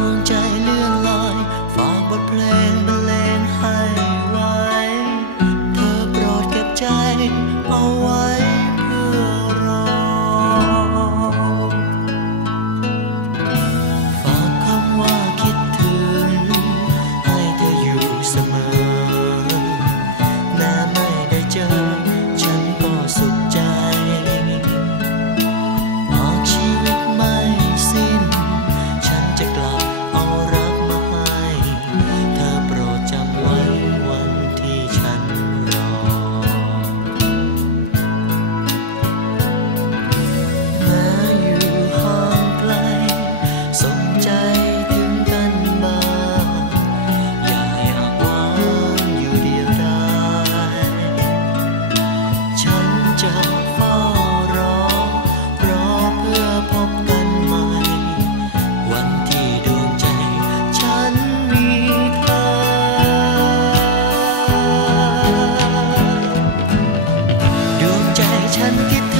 buông trao get the